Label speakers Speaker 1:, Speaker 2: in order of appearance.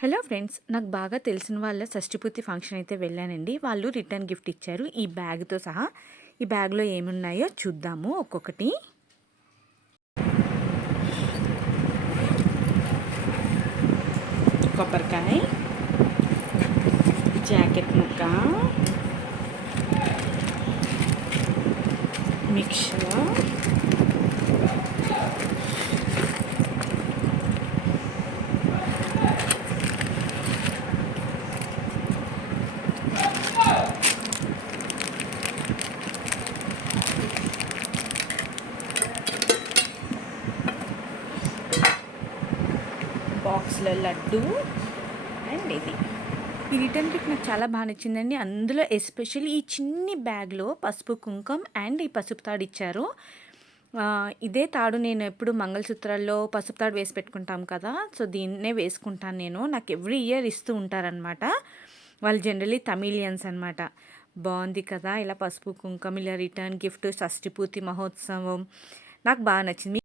Speaker 1: Hello friends నాకు బాగా తెలిసిన వాళ్ళ షష్టిపూర్తి ఫంక్షన్ అయితే వెళ్ళానండి. వాళ్ళు రిటర్న్ గిఫ్ట్ ఇచ్చారు. ఈ బ్యాగ్తో సహా. ఈ బ్యాగ్లో ఏమున్నాయో చూద్దాము ఒక్కొక్కటి. కొబ్బరికాయ జాకెట్ ముక్క మిక్సర్ బాక్స్లో లడ్డు అండ్ ఇది. ఈ రిటర్న్ గిఫ్ట్ నాకు చాలా బాగా నచ్చిందండి. అందులో ఎస్పెషల్లీ ఈ చిన్ని బ్యాగ్లో పసుపు కుంకం అండ్ ఈ పసుపు తాడు ఇచ్చారు. ఇదే తాడు నేను ఎప్పుడు మంగళసూత్రాల్లో పసుపు తాడు వేసి పెట్టుకుంటాం కదా సో దీన్నే వేసుకుంటాను నేను. నాకు ఎవ్రీ ఇయర్ ఇస్తూ ఉంటారనమాట వాళ్ళు జనరలీ తమిళియన్స్ అనమాట బాగుంది కదా ఇలా పసుపు కుంకం ఇలా రిటర్న్ గిఫ్ట్ షష్టిపూర్తి మహోత్సవం. నాకు బాగా నచ్చింది.